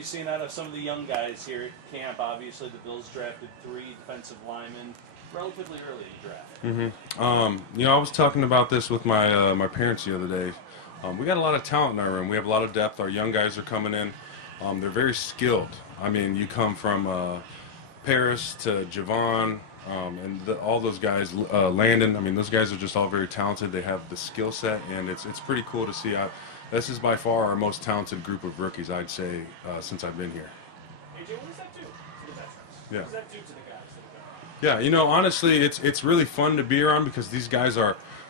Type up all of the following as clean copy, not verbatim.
you seen out of some of the young guys here at camp? Obviously, the Bills drafted 3 defensive linemen relatively early in the draft. You know, I was talking about this with my my parents the other day. We got a lot of talent in our room. We have a lot of depth. Our young guys are coming in. They're very skilled. I mean, you come from Paris to Javon, and all those guys, Landon. I mean, those guys are just all very talented. They have the skill set, and it's pretty cool to see. This is by far our most talented group of rookies, I'd say, since I've been here. AJ, what does that do to the veterans? Yeah. What does that do to the guys? Yeah, you know, honestly, it's really fun to be around because these guys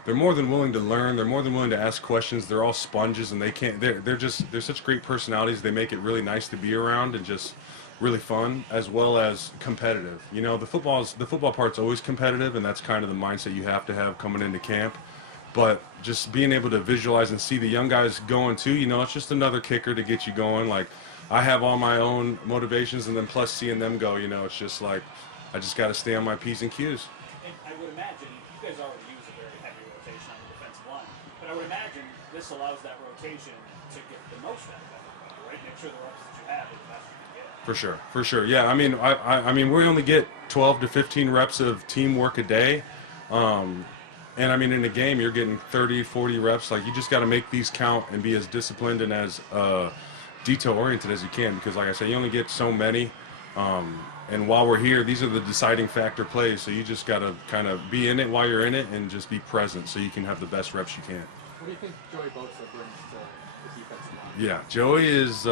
they're more than willing to learn. They're more than willing to ask questions. They're all sponges, and they're such great personalities. They make it really nice to be around and just really fun as well as competitive. You know, the football part's always competitive, and that's kind of the mindset you have to have coming into camp. But just being able to visualize and see the young guys going too, you know, it's just another kicker to get you going. Like, I have all my own motivations, and then plus seeing them go, you know, it's just like I just got to stay on my P's and Q's. And I would imagine you guys already use a very heavy rotation on the defensive line, but I would imagine this allows that rotation to get the most out of everybody, right? Make sure the reps that you have are the best you can get. For sure. Yeah, I mean, I mean, we only get 12 to 15 reps of teamwork a day. And I mean, in a game, you're getting 30, 40 reps. Like, you just got to make these count and be as disciplined and as detail-oriented as you can because, like I said, you only get so many. And while we're here, these are the deciding factor plays. So you just got to kind of be in it while you're in it and just be present so you can have the best reps you can. What do you think Joey Bosa brings to the defensive line? Yeah, Joey is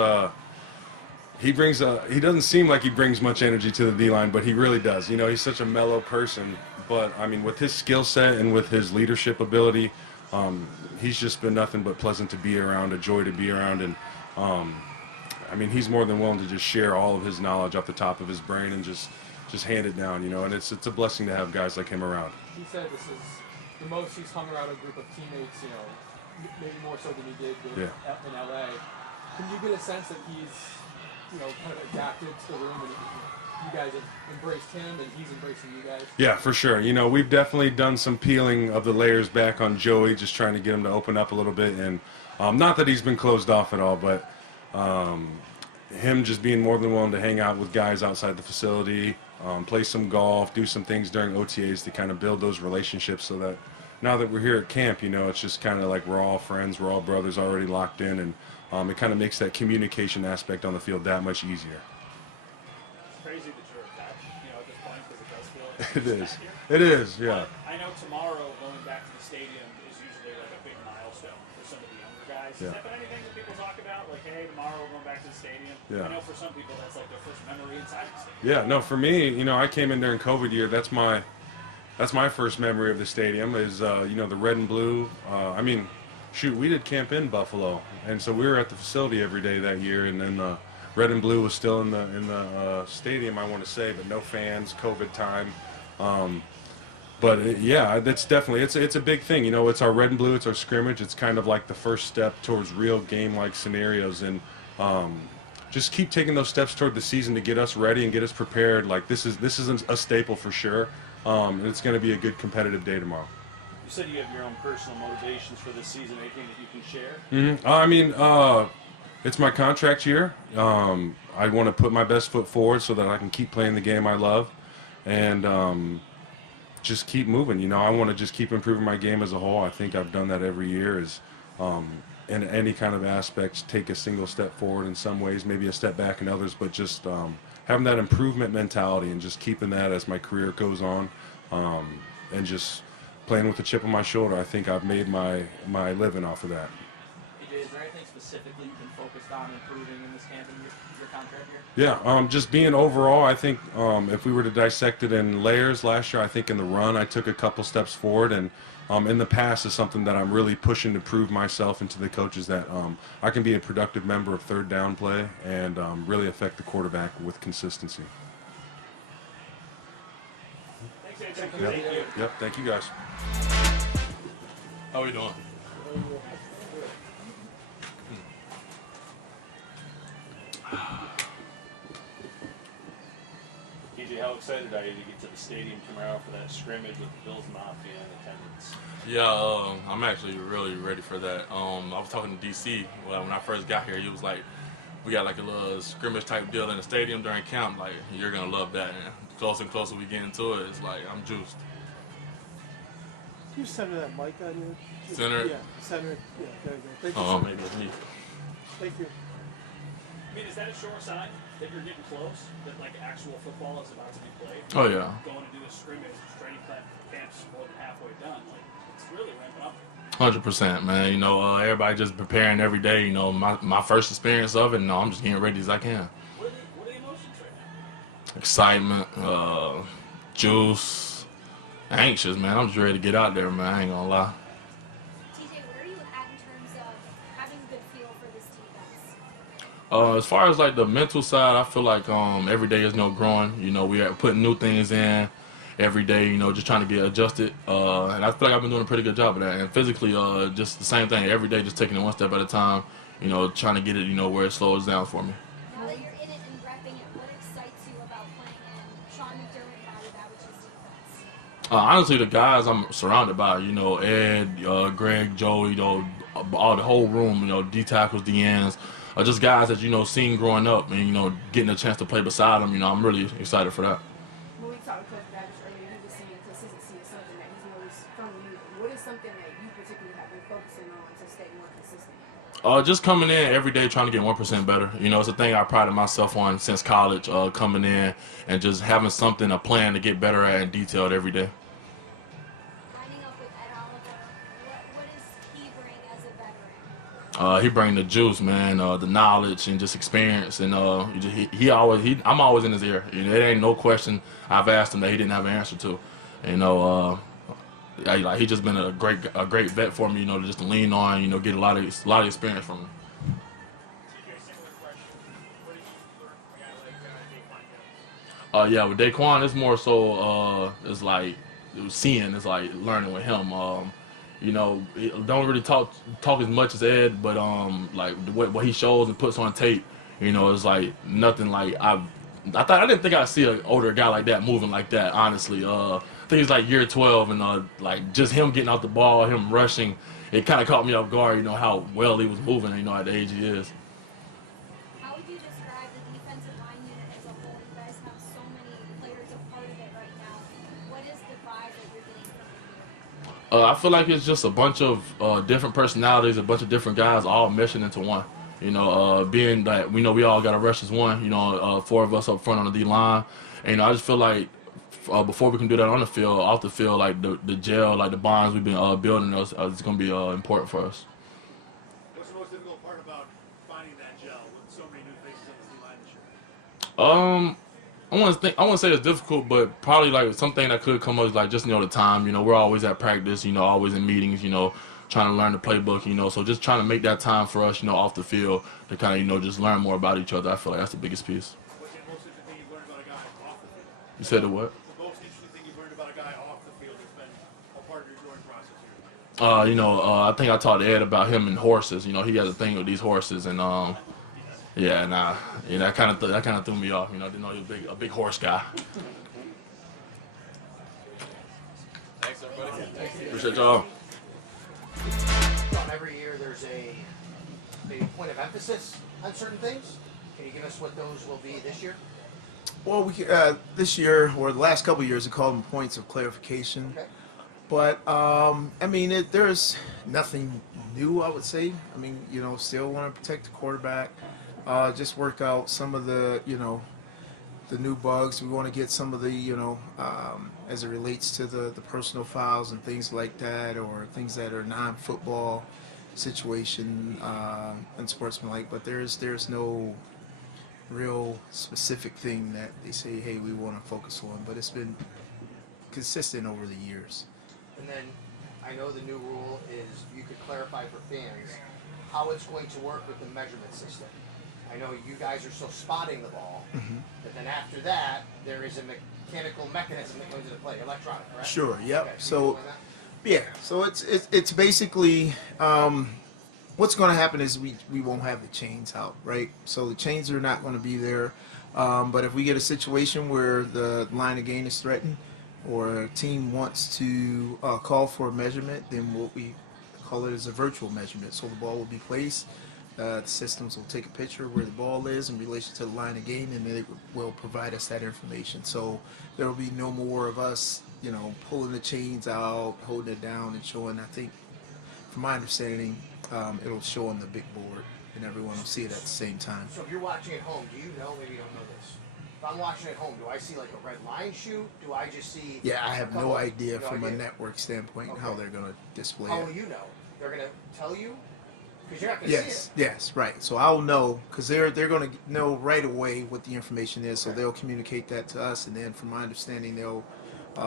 he doesn't seem like he brings much energy to the D-line, but he really does. You know, he's such a mellow person. But, I mean, with his skill set and with his leadership ability, he's just been nothing but pleasant to be around, a joy to be around. And, I mean, he's more than willing to just share all of his knowledge off the top of his brain and just hand it down, you know. And it's a blessing to have guys like him around. He said this is the most he's hung around a group of teammates, you know, maybe more so than he did in L.A. Can you get a sense that he's, you know, kind of adapted to the room and you guys have embraced him and he's embracing you guys? Yeah, for sure. You know, we've definitely done some peeling of the layers back on Joey, just trying to get him to open up a little bit. And not that he's been closed off at all, but him just being more than willing to hang out with guys outside the facility, play some golf, do some things during OTAs to kind of build those relationships so that now that we're here at camp, you know, it's just kind of like we're all friends, we're all brothers already locked in, and it kind of makes that communication aspect on the field that much easier. It's crazy that you're at that, you know, at this point because it does feel like It is. It is, yeah. I know tomorrow going back to the stadium is usually like a big milestone for some of the younger guys. Has that been anything that people talk about? Like, hey, tomorrow we're going back to the stadium. Yeah. I know for some people that's like their first memory inside the stadium. Yeah, no, for me, you know, I came in during COVID year. That's my first memory of the stadium is, you know, the red and blue. I mean, shoot, we did camp in Buffalo, and so we were at the facility every day that year, and then red and blue was still in the stadium, I want to say, but no fans, COVID time. But yeah, that's definitely it's a big thing. You know, it's our red and blue, it's our scrimmage. It's kind of like the first step towards real game-like scenarios, and just keep taking those steps toward the season to get us ready and get us prepared. Like this is a staple for sure, and it's going to be a good competitive day tomorrow. You said you have your own personal motivations for this season. Anything that you can share? I mean, it's my contract year. I want to put my best foot forward so that I can keep playing the game I love, and just keep moving. You know, I want to just keep improving my game as a whole. I think I've done that every year. Is in any kind of aspects, take a single step forward in some ways, maybe a step back in others, but just having that improvement mentality and just keeping that as my career goes on, and just playing with a chip on my shoulder. I think I've made my living off of that. AJ, is there anything specifically you've been focused on improving in this camp and your contract here? Yeah, just being overall, I think if we were to dissect it in layers last year, I think in the run I took a couple steps forward, and in the pass is something that I'm really pushing to prove myself and to the coaches that I can be a productive member of third down play and really affect the quarterback with consistency. Thanks, AJ. Yep, thank you guys. How we doing? AJ, how excited are you to get to the stadium tomorrow for that scrimmage with the Bills Mafia in attendance? Yeah, I'm actually really ready for that. I was talking to DC when I first got here. He was like, we got like a little scrimmage type deal in the stadium during camp, like you're gonna love that. And the closer and closer we get into it, it's like I'm juiced. Can you center that mic on you? Center? Yeah, center it. Yeah, there you go. Thank you. Oh, sir. maybe it's me. Thank you. I mean, is that a sure sign that you're getting close? That like actual football is about to be played? Oh yeah. Going to do a scrimmage, training camp's more than halfway done. Like it's really ramping up. 100%, man. You know, everybody just preparing every day. You know, my first experience of it. No, I'm just getting ready as I can. What are the emotions right now? Excitement, juice, anxious, man. I'm just ready to get out there, man. I ain't gonna lie. TJ, where are you at in terms of having a good feel for this defense? As far as like the mental side, I feel like every day is no growing. You know, we are putting new things in every day. You know, just trying to get adjusted. And I feel like I've been doing a pretty good job of that. And physically, just the same thing. Every day, just taking it one step at a time. You know, trying to get it, you know, where it slows down for me. Now that you're in it and repping it, what excites you about playing in Shawn defense? Honestly, the guys I'm surrounded by, you know, Ed, Greg, Joe, you know, all the whole room, you know, D tackles, D ends, just guys that, you know, seen growing up and, you know, getting a chance to play beside them, you know, I'm really excited for that. When we talked to Coach Babish earlier, he was saying consistency is something that he's noticed from you. What is something that you particularly have been focusing on to stay more consistent? Just coming in every day trying to get 1% better. You know, it's a thing I prided myself on since college, coming in and just having something, a plan to get better at and detailed every day. Lining up with Ed Oliver, what does he bring as a veteran? He bring the juice, man, the knowledge and just experience, and I'm always in his ear. You know, it ain't no question I've asked him that he didn't have an answer to. You know, he just been a great vet for me. You know, just to lean on. You know, get a lot of experience from him. Yeah, with Daquan, it's more so it's like seeing, it's like learning with him. You know, don't really talk as much as Ed, but like what he shows and puts on tape, you know, it's like nothing like I didn't think I'd see an older guy like that moving like that. Honestly, I think he's like year 12, and like just him getting out the ball, him rushing, it kind of caught me off guard. You know how well he was moving. You know at the age he is. How would you describe the defensive line unit as a whole? You guys have so many players a part of it right now. What is the vibe that you're getting from the unit? I feel like it's just a bunch of different personalities, a bunch of different guys all meshing into one. You know, being that we know we all got to rush as one. You know, 4 of us up front on the D line. And, you know, I just feel like before we can do that on the field, off the field, like the gel, like the bonds we've been building, is going to be important for us. What's the most difficult part about finding that gel with so many new faces on the D line this year? I want to say it's difficult, but probably like something that could come up is like just, you know, the time. You know, we're always at practice, you know, always in meetings, you know, trying to learn the playbook, you know, so just trying to make that time for us, you know, off the field to kind of, you know, just learn more about each other. I feel like that's the biggest piece. What's the most interesting thing you've learned about a guy off the field? You said the what? The most interesting thing you've learned about a guy off the field that's been a part of your growing process here? You know, I think I talked to Ed about him and horses. You know, he has a thing with these horses, and yeah, nah, you know, that kind of threw me off. You know, I didn't know he was a big horse guy. Thanks, everybody. Appreciate y'all. Every year there's a point of emphasis on certain things. Can you give us what those will be this year? Well, this year, or the last couple of years, we call them points of clarification. Okay. But, I mean, there's nothing new, I would say. I mean, you know, still want to protect the quarterback. Just work out some of the, you know, the new bugs. We want to get some of the, you know, as it relates to the personal files and things like that, or things that are non-football situation and sportsmanlike. But there's no real specific thing that they say, hey, we want to focus on. But it's been consistent over the years. And then I know the new rule is you could clarify for fans how it's going to work with the measurement system. I know you guys are still spotting the ball, but then after that, there is a mechanical mechanism that comes into play, electronic, right? Sure. Yep. Okay, So, yeah. So it's basically what's going to happen is we won't have the chains out, right? So the chains are not going to be there. But if we get a situation where the line of gain is threatened, or a team wants to call for a measurement, then what we call it is a virtual measurement. So the ball will be placed. The systems will take a picture of where the ball is in relation to the line of game, and it will provide us that information. So there will be no more of us, pulling the chains out, holding it down, and showing. I think, from my understanding, it'll show on the big board, and everyone will see it at the same time. So if you're watching at home, do you know, maybe you don't know this, if I'm watching at home, do I see like a red line shoot? Do I just see... Yeah, I have no idea from a network standpoint how they're going to display How it. will you know? They're going to tell you? Because you're not going to see it. Yes, right. So I'll know, because they're going to know right away what the information is, so they'll communicate that to us, and then from my understanding, they'll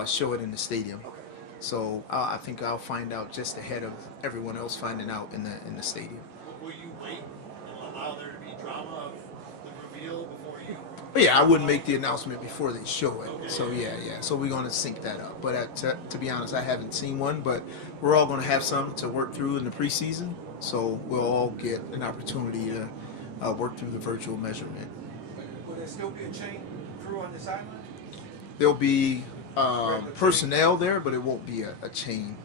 show it in the stadium. Okay. So I think I'll find out just ahead of everyone else finding out in the stadium. Will you wait and allow there to be drama of the reveal before you? But yeah, I wouldn't make the announcement before they show it. Okay. So yeah. So we're going to sync that up. But to be honest, I haven't seen one. But we're all going to have some to work through in the preseason. So we'll all get an opportunity to work through the virtual measurement. Will there still be a chain crew on the sideline? There'll be personnel there, but it won't be a chain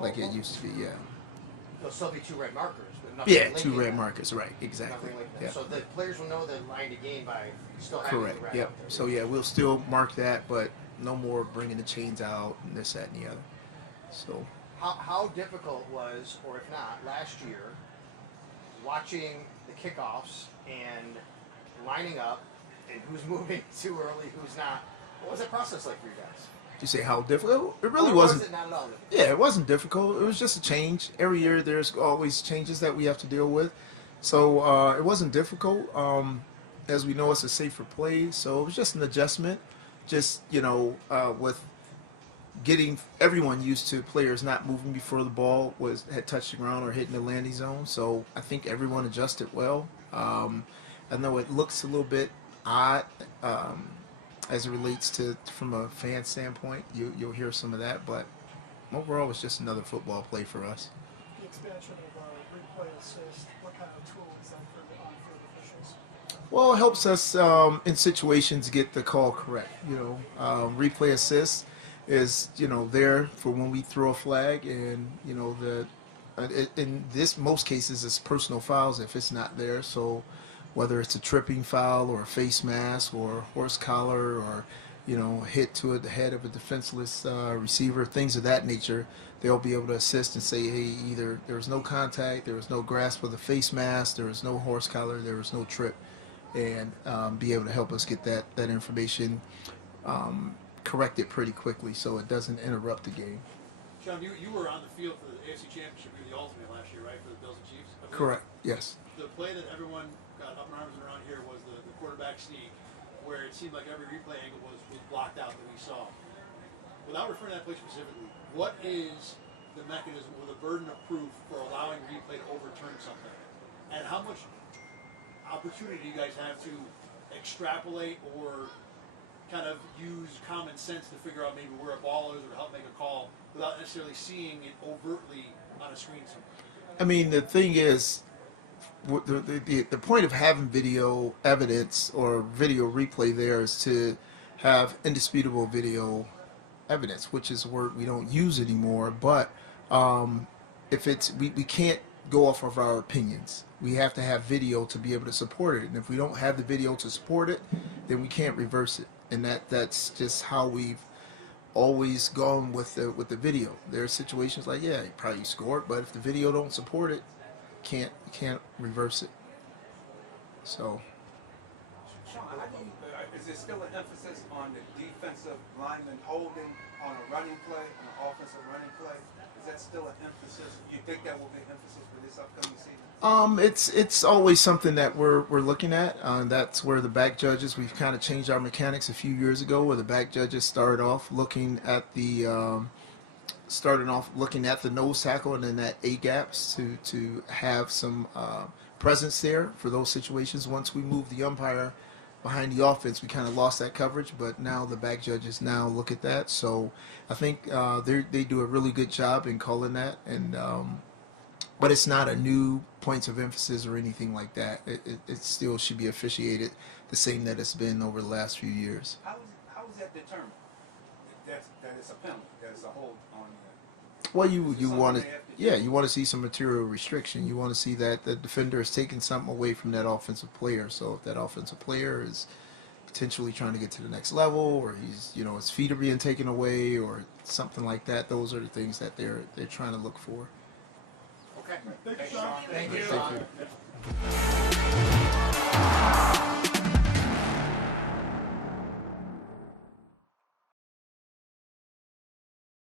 like it used to be. Yeah. There'll still be 2 red markers, but nothing. Yeah, 2 red markers. Right. Exactly. Nothing like that. Yeah. So the players will know the line to gain by still having Correct. the red Yep. up there. So yeah, we'll still mark that, but no more bringing the chains out and this, that, and the other. So. How difficult was, or if not, last year, watching the kickoffs and lining up and who's moving too early, who's not? What was that process like for you guys? You say how difficult? It really Or wasn't. Was it not at all difficult? Yeah, it wasn't difficult. It was just a change. Every year there's always changes that we have to deal with. So it wasn't difficult. As we know, it's a safer play. So it was just an adjustment. Just, with getting everyone used to players not moving before the ball had touched the ground or hitting the landing zone. So I think everyone adjusted well. I know it looks a little bit odd as it relates to from a fan standpoint. You'll hear some of that, but overall it's just another football play for us. The expansion of replay assist, what kind of tool is that for the on-field officials? Well, it helps us in situations get the call correct. Replay assist is there for when we throw a flag, and in most cases it's personal fouls if it's not there. So whether it's a tripping foul or a face mask or a horse collar or hit to the head of a defenseless receiver, things of that nature, they'll be able to assist and say, hey, either there was no contact, there was no grasp of the face mask, there was no horse collar, there was no trip, and be able to help us get that information corrected pretty quickly so it doesn't interrupt the game. Shawn, you were on the field for the AFC Championship, you were the ultimate last year, right, for the Bills and Chiefs? Correct, yes. The play that everyone got up in arms around here was the quarterback sneak, where it seemed like every replay angle was blocked out that we saw. Without referring to that play specifically, what is the mechanism or the burden of proof for allowing replay to overturn something? And how much opportunity do you guys have to extrapolate or kind of use common sense to figure out maybe where a ball is or help make a call without necessarily seeing it overtly on a screen somewhere? I mean, the thing is, the point of having video evidence or video replay there is to have indisputable video evidence, which is a word we don't use anymore. But if we can't go off of our opinions. We have to have video to be able to support it. And if we don't have the video to support it, then we can't reverse it. And that's just how we've always gone with the video. There are situations like, yeah, you probably scored, but if the video don't support it, you can't reverse it. So. Shawn, is there still an emphasis on the defensive lineman holding on a running play, on an offensive running play? Is that still an emphasis? You think that will be an emphasis for this upcoming season? It's always something that we're looking at. That's where the back judges, we've kind of changed our mechanics a few years ago, where the back judges started off looking at the nose tackle and then that A gaps to have some presence there for those situations. Once we moved the umpire behind the offense, we kind of lost that coverage, but now the back judges now look at that. So I think they do a really good job in calling that, and but it's not a new points of emphasis or anything like that. It still should be officiated the same that it's been over the last few years. How is that determined? That it's a penalty, that it's a hold on. Well, you want to. yeah, you want to see some material restriction. You want to see that the defender is taking something away from that offensive player. So if that offensive player is potentially trying to get to the next level, or he's, you know, his feet are being taken away, or something like that, those are the things that they're trying to look for. Okay. Thank you, Shawn. Thank you, Thank Shawn. you.